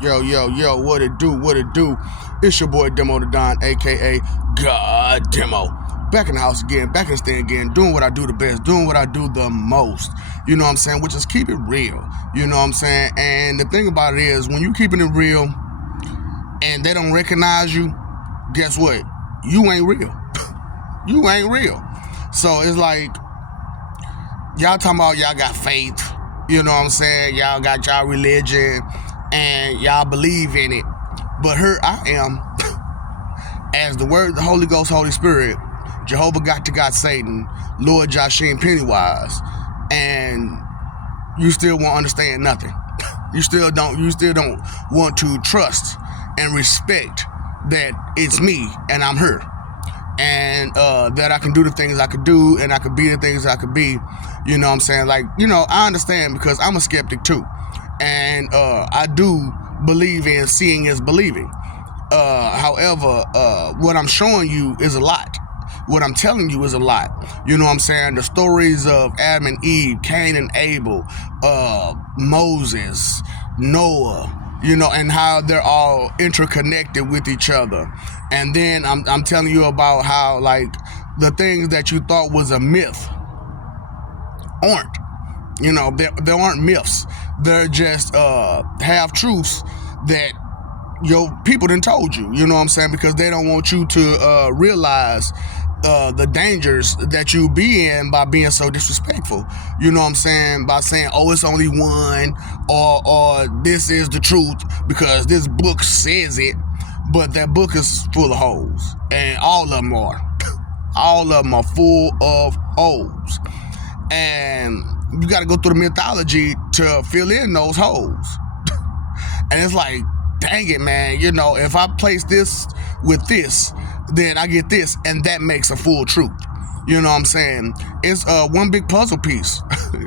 Yo, yo, yo, what it do, what it do? It's your boy Demo the Don, aka God Demo. Back in the house again, back in the stand again, doing what I do the best, doing what I do the most. You know what I'm saying? Which is keep it real. You know what I'm saying? And the thing about it is, when you keeping it real and they don't recognize you, guess what? You ain't real. You ain't real. So it's like, y'all talking about y'all got faith. You know what I'm saying? Y'all got y'all religion and y'all believe in it. But here I am, as the Word, the Holy Ghost, Holy Spirit, Jehovah got to God Satan, Lord Joshua Pennywise, and you still won't understand nothing. You still don't want to trust and respect that it's me and I'm her. And that I can do the things I could do and I could be the things I could be. You know what I'm saying? Like, you know, I understand because I'm a skeptic too. And I do believe in seeing is believing. However, what I'm showing you is a lot. What I'm telling you is a lot. You know what I'm saying? The stories of Adam and Eve, Cain and Abel, Moses, Noah, you know, and how they're all interconnected with each other. And then I'm telling you about how, like, the things that you thought was a myth aren't. You know, there aren't myths. They're just half truths that your people done told you. You know what I'm saying? Because they don't want you to realize the dangers that you be in by being so disrespectful. You know what I'm saying? By saying, oh, it's only one, or this is the truth because this book says it. But that book is full of holes, and all of them are. All of them are full of holes. And you got to go through the mythology to fill in those holes. And it's like, dang it, man. You know, if I place this with this, then I get this, and that makes a full truth. You know what I'm saying? It's one big puzzle piece.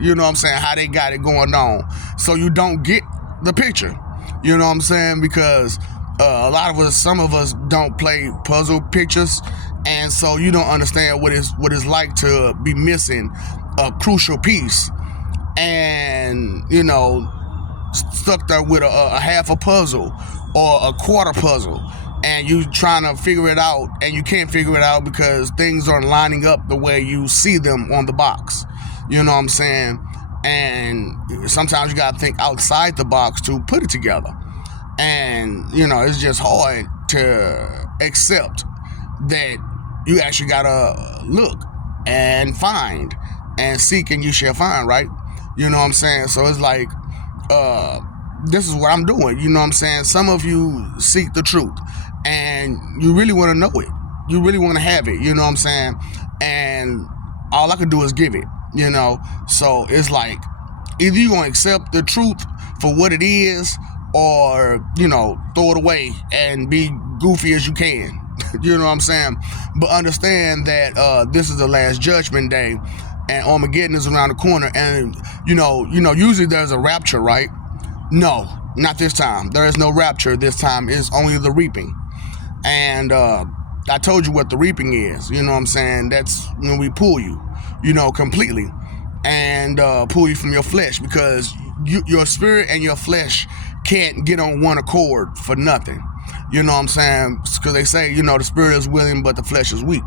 You know what I'm saying? How they got it going on. So you don't get the picture. You know what I'm saying? Because a lot of us, some of us don't play puzzle pictures, and so you don't understand what it's like to be missing a crucial piece, and you know, stuck there with a half a puzzle or a quarter puzzle, and you trying to figure it out, and you can't figure it out because things aren't lining up the way you see them on the box. You know what I'm saying? And sometimes you gotta think outside the box to put it together. And, you know, it's just hard to accept that you actually gotta look and find and seek and you shall find, right? You know what I'm saying? So it's like, this is what I'm doing. You know what I'm saying? Some of you seek the truth and you really want to know it. You really want to have it. You know what I'm saying? And all I can do is give it, you know? So it's like, either you're going to accept the truth for what it is, or, you know, throw it away and be goofy as you can. You know what I'm saying? But understand that this is the last judgment day, and Armageddon is around the corner. And you know, usually there's a rapture, right? No, not this time. There is no rapture this time. It's only the reaping. And I told you what the reaping is. You know what I'm saying? That's when we pull you, you know, completely, and pull you from your flesh, because your spirit and your flesh can't get on one accord for nothing. You know what I'm saying? Because they say, you know, the spirit is willing, but the flesh is weak.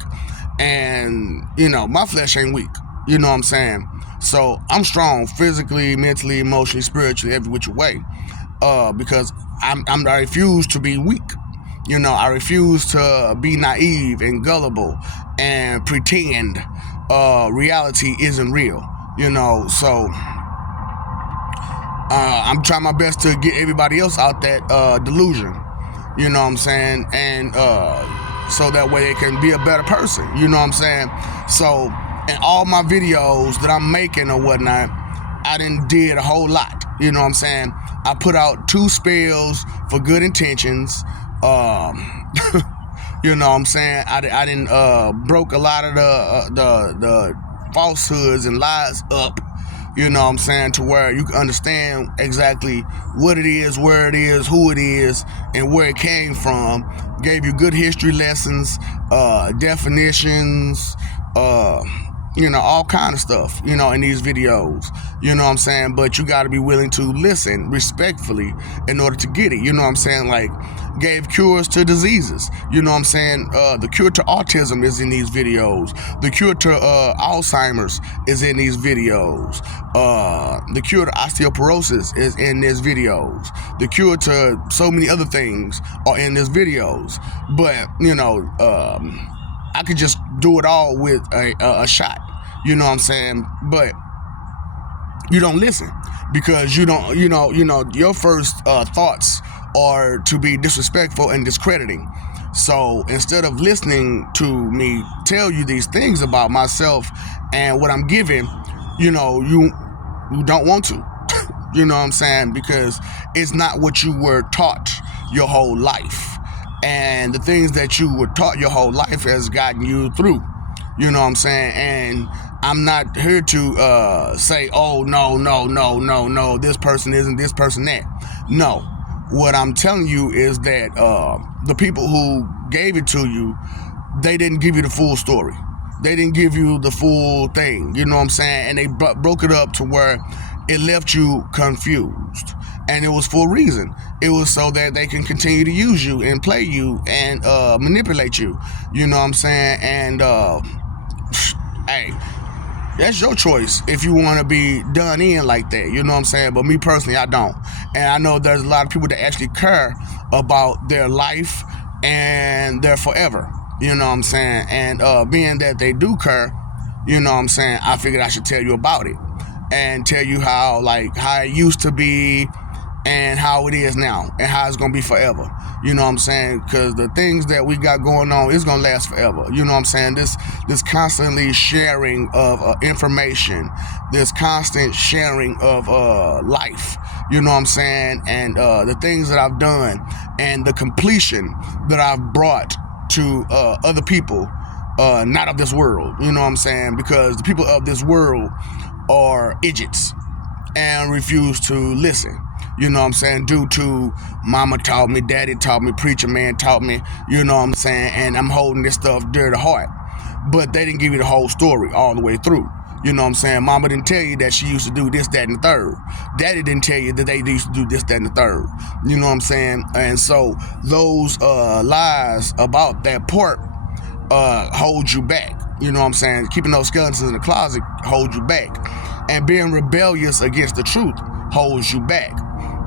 And, you know, my flesh ain't weak. You know what I'm saying? So I'm strong physically, mentally, emotionally, spiritually, every which way. Because I refuse to be weak. You know, I refuse to be naive and gullible and pretend reality isn't real. You know, so I'm trying my best to get everybody else out that delusion. You know what I'm saying? And so that way they can be a better person. You know what I'm saying? So in all my videos that I'm making or whatnot, I did a whole lot. You know what I'm saying? I put out 2 spells for good intentions. You know what I'm saying? I didn't broke a lot of the falsehoods and lies up. You know what I'm saying? To where you can understand exactly what it is, where it is, who it is, and where it came from. Gave you good history lessons, definitions, all kind of stuff, in these videos, you know what I'm saying? But you got to be willing to listen respectfully in order to get it, you know what I'm saying? Like, gave cures to diseases, you know what I'm saying? The cure to autism is in these videos. The cure to Alzheimer's is in these videos. The cure to osteoporosis is in these videos. The cure to so many other things are in these videos. But, I could just do it all with a shot, you know what I'm saying? But you don't listen because you don't, your first thoughts are to be disrespectful and discrediting. So instead of listening to me tell you these things about myself and what I'm giving, you don't want to, you know what I'm saying? Because it's not what you were taught your whole life. And the things that you were taught your whole life has gotten you through, you know what I'm saying? And I'm not here to say, oh, no, this person isn't, this person that. No, what I'm telling you is that the people who gave it to you, they didn't give you the full story. They didn't give you the full thing, you know what I'm saying? And they broke it up to where it left you confused. And it was for a reason. It was so that they can continue to use you and play you and manipulate you. You know what I'm saying? And, hey, that's your choice if you want to be done in like that. You know what I'm saying? But me personally, I don't. And I know there's a lot of people that actually care about their life and their forever. You know what I'm saying? And being that they do care, you know what I'm saying, I figured I should tell you about it. And tell you how it used to be and how it is now and how it's going to be forever. You know what I'm saying? Because the things that we got going on is going to last forever. You know what I'm saying? This constantly sharing of information, this constant sharing of life. You know what I'm saying? And the things that I've done and the completion that I've brought to other people, not of this world. You know what I'm saying? Because the people of this world are idiots and refuse to listen. You know what I'm saying? Due to mama taught me, daddy taught me, preacher man taught me, you know what I'm saying? And I'm holding this stuff dear to heart. But they didn't give you the whole story all the way through. You know what I'm saying? Mama didn't tell you that she used to do this, that, and the third. Daddy didn't tell you that they used to do this, that, and the third. You know what I'm saying? And so those lies about that part hold you back. You know what I'm saying? Keeping those skeletons in the closet holds you back. And being rebellious against the truth holds you back.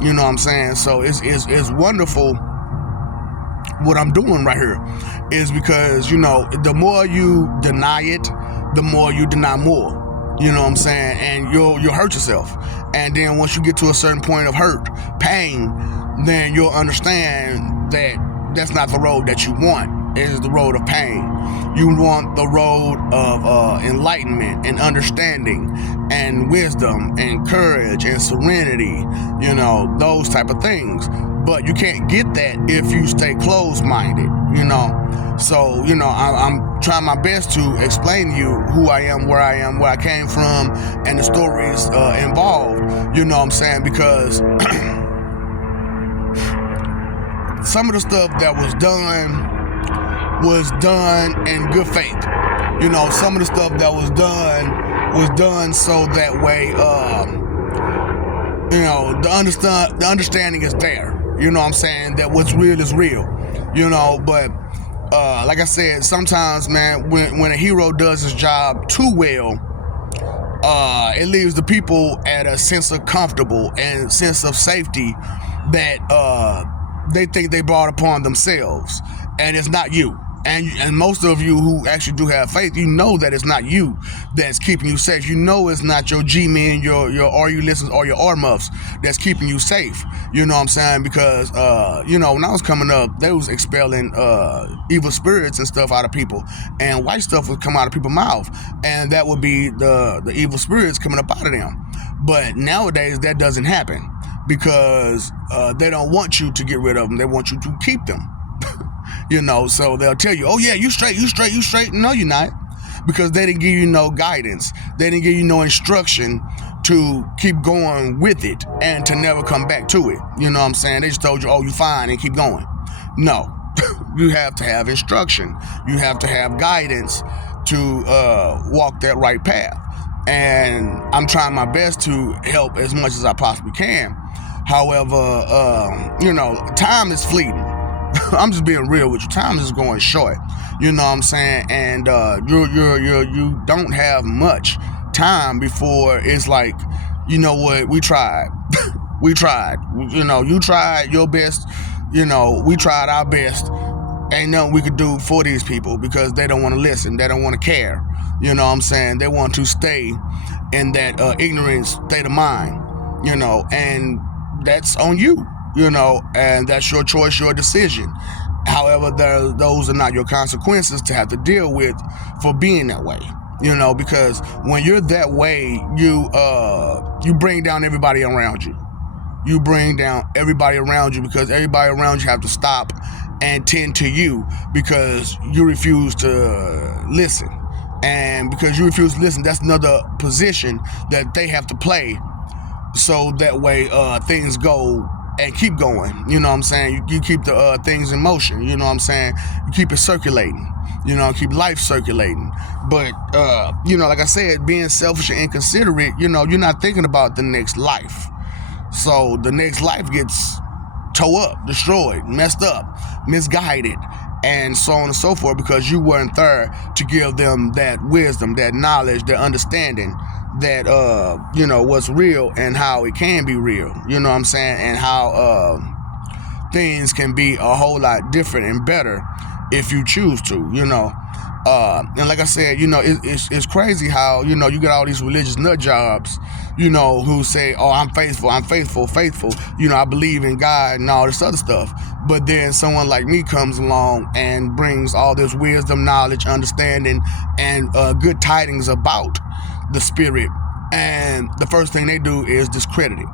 You know what I'm saying? So it's wonderful what I'm doing right here is because, the more you deny it, the more you deny more. You know what I'm saying? And you'll hurt yourself. And then once you get to a certain point of hurt, pain, then you'll understand that that's not the road that you want. It is the road of pain. You want the road of enlightenment and understanding and wisdom and courage and serenity, those type of things. But you can't get that if you stay closed-minded, So, I'm trying my best to explain to you who I am, where I came from, and the stories involved, you know what I'm saying? Because some of the stuff that was done in good faith. Some of the stuff that was done so that way, the understanding is there. You know what I'm saying? That what's real is real. But like I said, sometimes, man, when a hero does his job too well, it leaves the people at a sense of comfortable and sense of safety that they think they brought upon themselves, and it's not you. And most of you who actually do have faith, that it's not you that's keeping you safe. It's not your G-men, your RU-listens, or your R-muffs that's keeping you safe. You know what I'm saying? Because, when I was coming up, they was expelling evil spirits and stuff out of people. And white stuff would come out of people's mouth. And that would be the evil spirits coming up out of them. But nowadays, that doesn't happen. Because they don't want you to get rid of them. They want you to keep them. So they'll tell you, oh yeah, you straight. No, you're not. Because they didn't give you no guidance. They didn't give you no instruction to keep going with it and to never come back to it. You know what I'm saying? They just told you, oh, you fine, and keep going. No. You have to have instruction. You have to have guidance to walk that right path. And I'm trying my best to help as much as I possibly can. However, time is fleeting. I'm just being real with you. Time is going short. You know what I'm saying? And you don't have much time before it's like, you know what, we tried. We tried. You tried your best. We tried our best. Ain't nothing we could do for these people because they don't want to listen. They don't want to care. You know what I'm saying? They want to stay in that ignorant state of mind, and that's on you, and that's your choice, your decision. However, those are not your consequences to have to deal with for being that way, because when you're that way, you bring down everybody around you. You bring down everybody around you because everybody around you have to stop and tend to you because you refuse to listen. And because you refuse to listen, that's another position that they have to play so that way things go and keep going. You know what I'm saying? You keep the things in motion. You know what I'm saying? You keep it circulating. Keep life circulating. But, like I said, being selfish and inconsiderate, you're not thinking about the next life. So the next life gets tore up, destroyed, messed up, misguided, and so on and so forth because you weren't there to give them that wisdom, that knowledge, that understanding that, what's real and how it can be real, you know what I'm saying, and how things can be a whole lot different and better if you choose to, and like I said, it's crazy how, you get all these religious nut jobs, who say, oh, I'm faithful, I believe in God and all this other stuff. But then someone like me comes along and brings all this wisdom, knowledge, understanding, and good tidings about the spirit. And the first thing they do is discredit it,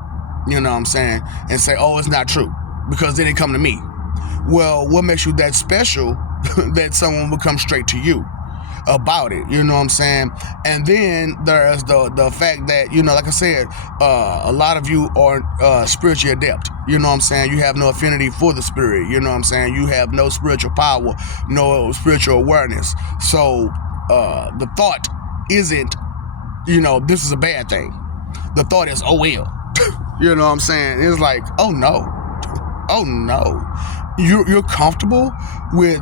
you know what I'm saying, and say, oh, it's not true because they didn't come to me. Well, what makes you that special that someone would come straight to you about it, you know what I'm saying? And then there's the fact that, like I said, a lot of you are spiritually adept, you know what I'm saying? You have no affinity for the spirit, you know what I'm saying? You have no spiritual power, no spiritual awareness. So the thought isn't, this is a bad thing. The thought is, oh well, you know what I'm saying? It's like, oh no. You're comfortable with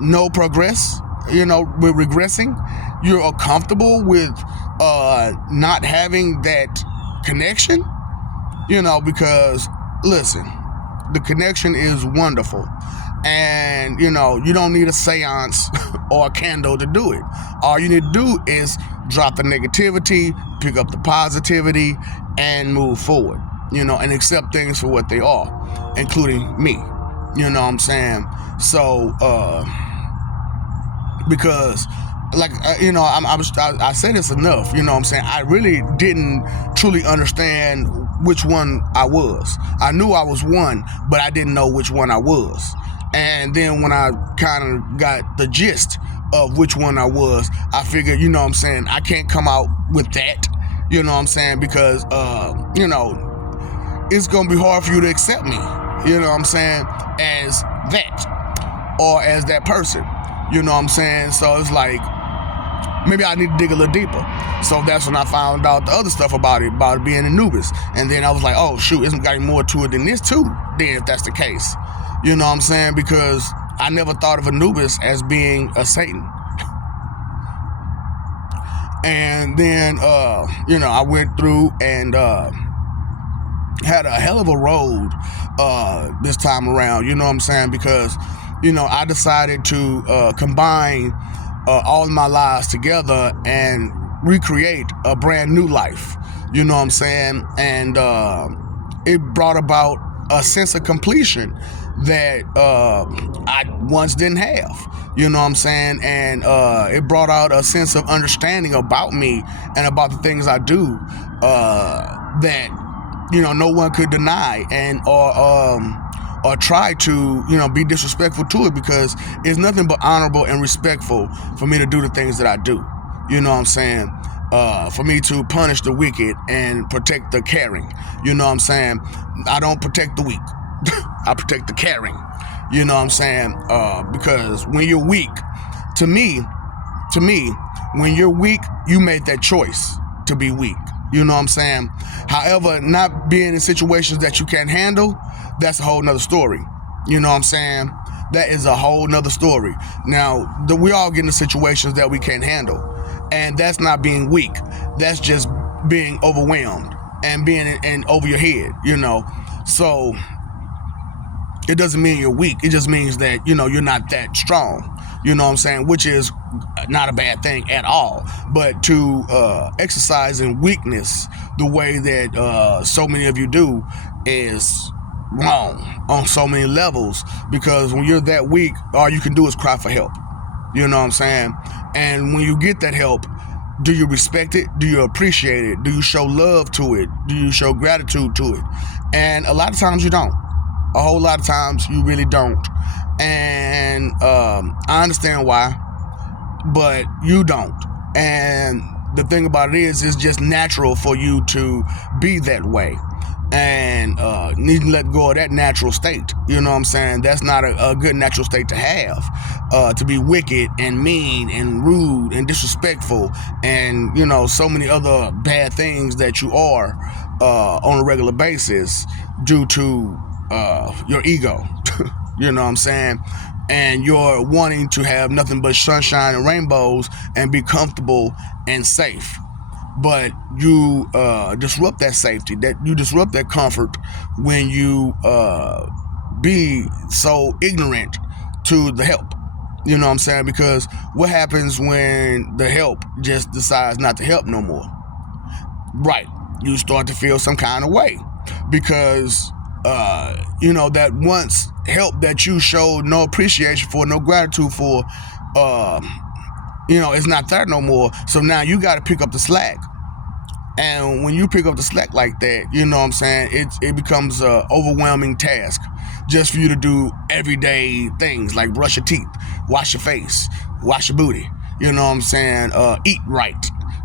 no progress, with regressing. You're comfortable with not having that connection, because listen, the connection is wonderful. And, you don't need a seance or a candle to do it. All you need to do is drop the negativity, pick up the positivity, and move forward, and accept things for what they are, including me. You know what I'm saying? So, because, like, I said this enough, you know what I'm saying? I really didn't truly understand which one I was. I knew I was one, but I didn't know which one I was. And then when I kind of got the gist of which one I was, I figured, you know what I'm saying, I can't come out with that, you know what I'm saying, because, it's going to be hard for you to accept me, you know what I'm saying, as that, or as that person, you know what I'm saying. So it's like, maybe I need to dig a little deeper. So that's when I found out the other stuff about it being Anubis. And then I was like, oh shoot, it's got more to it than this too, then if that's the case. You know what I'm saying? Because I never thought of Anubis as being a Satan. And then, I went through and had a hell of a road this time around, you know what I'm saying? Because, I decided to combine all of my lives together and recreate a brand new life, you know what I'm saying? And it brought about a sense of completion that I once didn't have, you know what I'm saying? And it brought out a sense of understanding about me and about the things I do that, no one could deny and or try to, be disrespectful to it, because it's nothing but honorable and respectful for me to do the things that I do, you know what I'm saying? For me to punish the wicked and protect the caring, you know what I'm saying? I don't protect the weak. I protect the caring, you know what I'm saying? Because when you're weak, to me, to me, when you're weak, you made that choice to be weak. You know what I'm saying? However, not being in situations that you can't handle, that's a whole nother story. You know what I'm saying? That is a whole nother story. Now, we all get into situations that we can't handle. And that's not being weak. That's just being overwhelmed and being in over your head, you know. So it doesn't mean you're weak. It just means that, you know, you're not that strong. You know what I'm saying? Which is not a bad thing at all. But to exercise in weakness the way that so many of you do is wrong on so many levels, because when you're that weak, all you can do is cry for help. You know what I'm saying? And when you get that help, do you respect it? Do you appreciate it? Do you show love to it? Do you show gratitude to it? And a lot of times you don't. A whole lot of times you really don't. And I understand why, but you don't. And the thing about it is, it's just natural for you to be that way. And need to let go of that natural state. You know what I'm saying? That's not a good natural state to have. To be wicked and mean and rude and disrespectful and, you know, so many other bad things that you are on a regular basis due to your ego. You know what I'm saying? And you're wanting to have nothing but sunshine and rainbows and be comfortable and safe. But you disrupt that safety, that you disrupt that comfort when you be so ignorant to the help. You know what I'm saying? Because what happens when the help just decides not to help no more? Right. You start to feel some kind of way because, you know, that once help that you showed no appreciation for, no gratitude for, you know, it's not there no more. So now you got to pick up the slack. And when you pick up the slack like that, you know what I'm saying, it becomes an overwhelming task just for you to do everyday things like brush your teeth, wash your face, wash your booty, you know what I'm saying, eat right,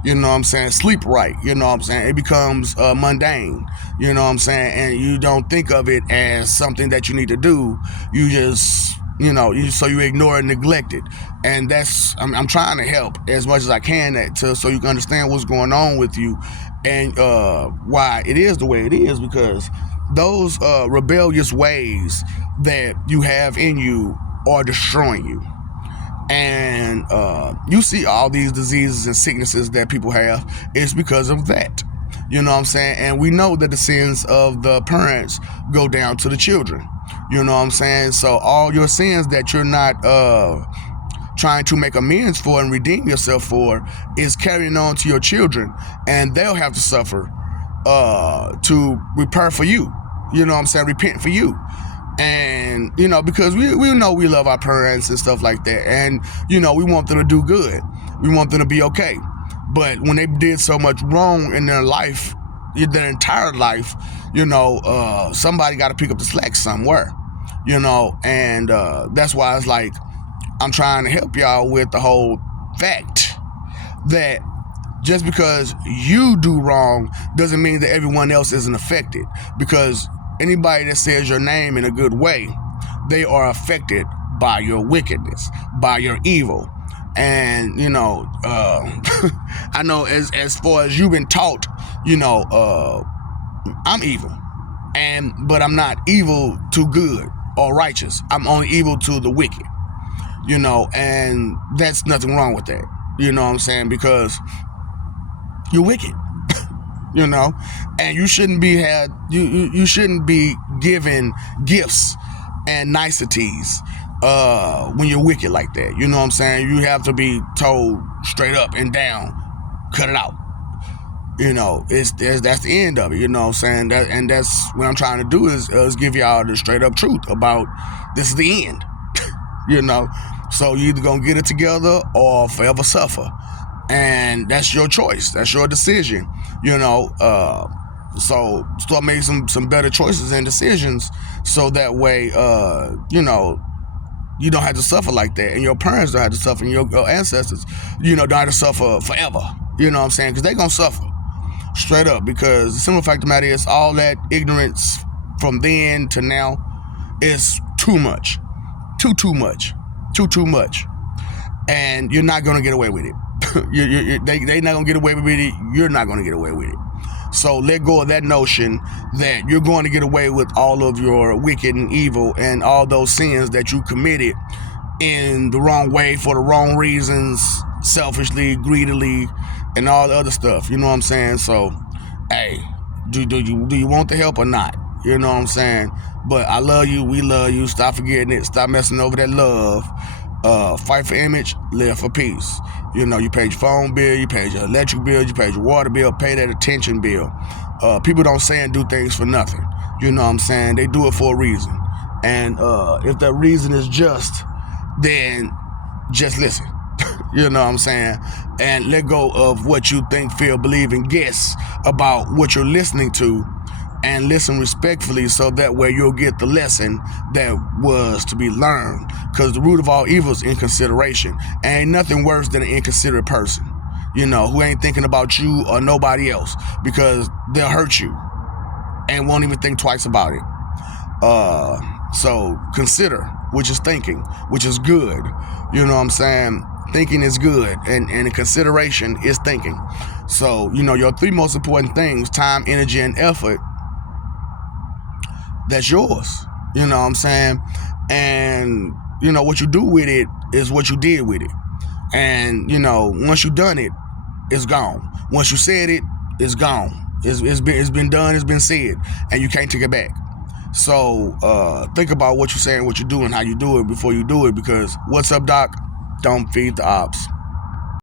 you know what I'm saying, sleep right, you know what I'm saying. It becomes mundane, you know what I'm saying, and you don't think of it as something that you need to do. You just, you know, so you ignore and neglect it. And that's, I'm trying to help as much as I can so you can understand what's going on with you and why it is the way it is, because those rebellious ways that you have in you are destroying you. And you see all these diseases and sicknesses that people have, it's because of that. You know what I'm saying? And we know that the sins of the parents go down to the children. You know what I'm saying? So all your sins that you're not trying to make amends for and redeem yourself for is carrying on to your children, and they'll have to suffer to repair for you. You know what I'm saying? Repent for you. And, you know, because we know we love our parents and stuff like that. And, you know, we want them to do good. We want them to be okay. But when they did so much wrong in their life, their entire life, you know, somebody got to pick up the slack somewhere, you know. And that's why it's like I'm trying to help y'all with the whole fact that just because you do wrong doesn't mean that everyone else isn't affected. Because anybody that says your name in a good way, they are affected by your wickedness, by your evil. And, you know, I know as far as you've been taught, you know, I'm evil. But I'm not evil to good or righteous. I'm only evil to the wicked, you know, and that's nothing wrong with that. You know what I'm saying? Because you're wicked. You know, and you shouldn't be you shouldn't be given gifts and niceties when you're wicked like that. You know what I'm saying? You have to be told straight up and down, cut it out. You know, that's the end of it. You know what I'm saying? And that's what I'm trying to do is give y'all the straight up truth about this is the end. You know, so you either gonna get it together or forever suffer. And that's your choice. That's your decision, you know. So start making some better choices and decisions so that way, you know, you don't have to suffer like that. And your parents don't have to suffer. And your ancestors, you know, don't have to suffer forever. You know what I'm saying? Because they're going to suffer straight up. Because the simple fact of the matter is all that ignorance from then to now is too much. Too much. and you're not gonna get away with it. They not gonna get away with it. You're not gonna get away with it. So let go of that notion that you're going to get away with all of your wicked and evil and all those sins that you committed in the wrong way for the wrong reasons, selfishly, greedily, and all the other stuff. You know what I'm saying? So, hey, do you want the help or not? You know what I'm saying? But I love you. We love you. Stop forgetting it. Stop messing over that love. Fight for image, live for peace. You know, you paid your phone bill, you paid your electric bill, you paid your water bill, pay that attention bill. People don't say and do things for nothing. You know what I'm saying? They do it for a reason. And if that reason is just, then just listen. You know what I'm saying? And let go of what you think, feel, believe, and guess about what you're listening to, and listen respectfully, so that way you'll get the lesson that was to be learned. Because the root of all evil is inconsideration. And ain't nothing worse than an inconsiderate person, you know, who ain't thinking about you or nobody else, because they'll hurt you and won't even think twice about it. So consider, which is thinking, which is good. You know what I'm saying? Thinking is good, and consideration is thinking. So, you know, your three most important things: time, energy, and effort. That's yours. You know what I'm saying? And, you know, what you do with it is what you did with it. And, you know, once you done it, it's gone. Once you said it, it's gone. It's been done, it's been said, and you can't take it back. So think about what you're saying, what you're doing, how you do it before you do it, because what's up, Doc? Don't feed the ops.